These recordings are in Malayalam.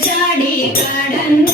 ചാടി കടന്ന്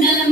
nalaman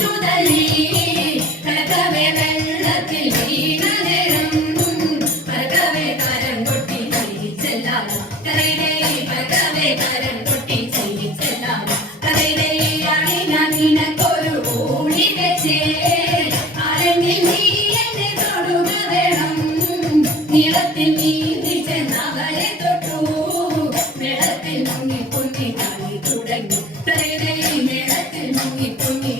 ചുതലി. കലക്കവേ വെള്ളത്തിൽ വീണതരം പറക്കവേ കരം കൊട്ടി ചലിച്ചെല്ലാം കരയിലേ പറക്കവേ കരം കൊട്ടി ചലിച്ചെല്ലാം കരയിലേ അണിന നിനക്കൊരു ഓടി വെച്ചേ. നീ എന്നെ തൊടുക വേണം. നിറത്തിൽ നീന്തിച്ച തൊട്ടു. വെള്ളത്തിൽ മുങ്ങി പൊങ്ങി താഴി തുടങ്ങി. കരയിലേ മേളത്തിൽ മുങ്ങി പൊങ്ങി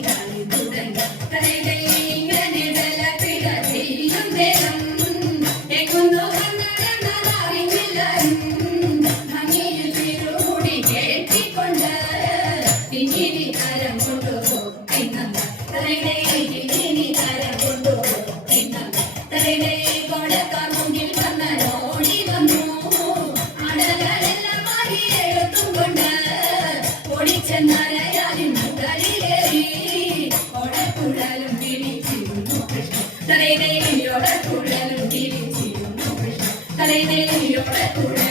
തലയിലെ ഓടക്കുഴലും പിടിച്ചിരുന്നു കൃഷ്ണ. തലയിലെ ഓടക്കുഴലും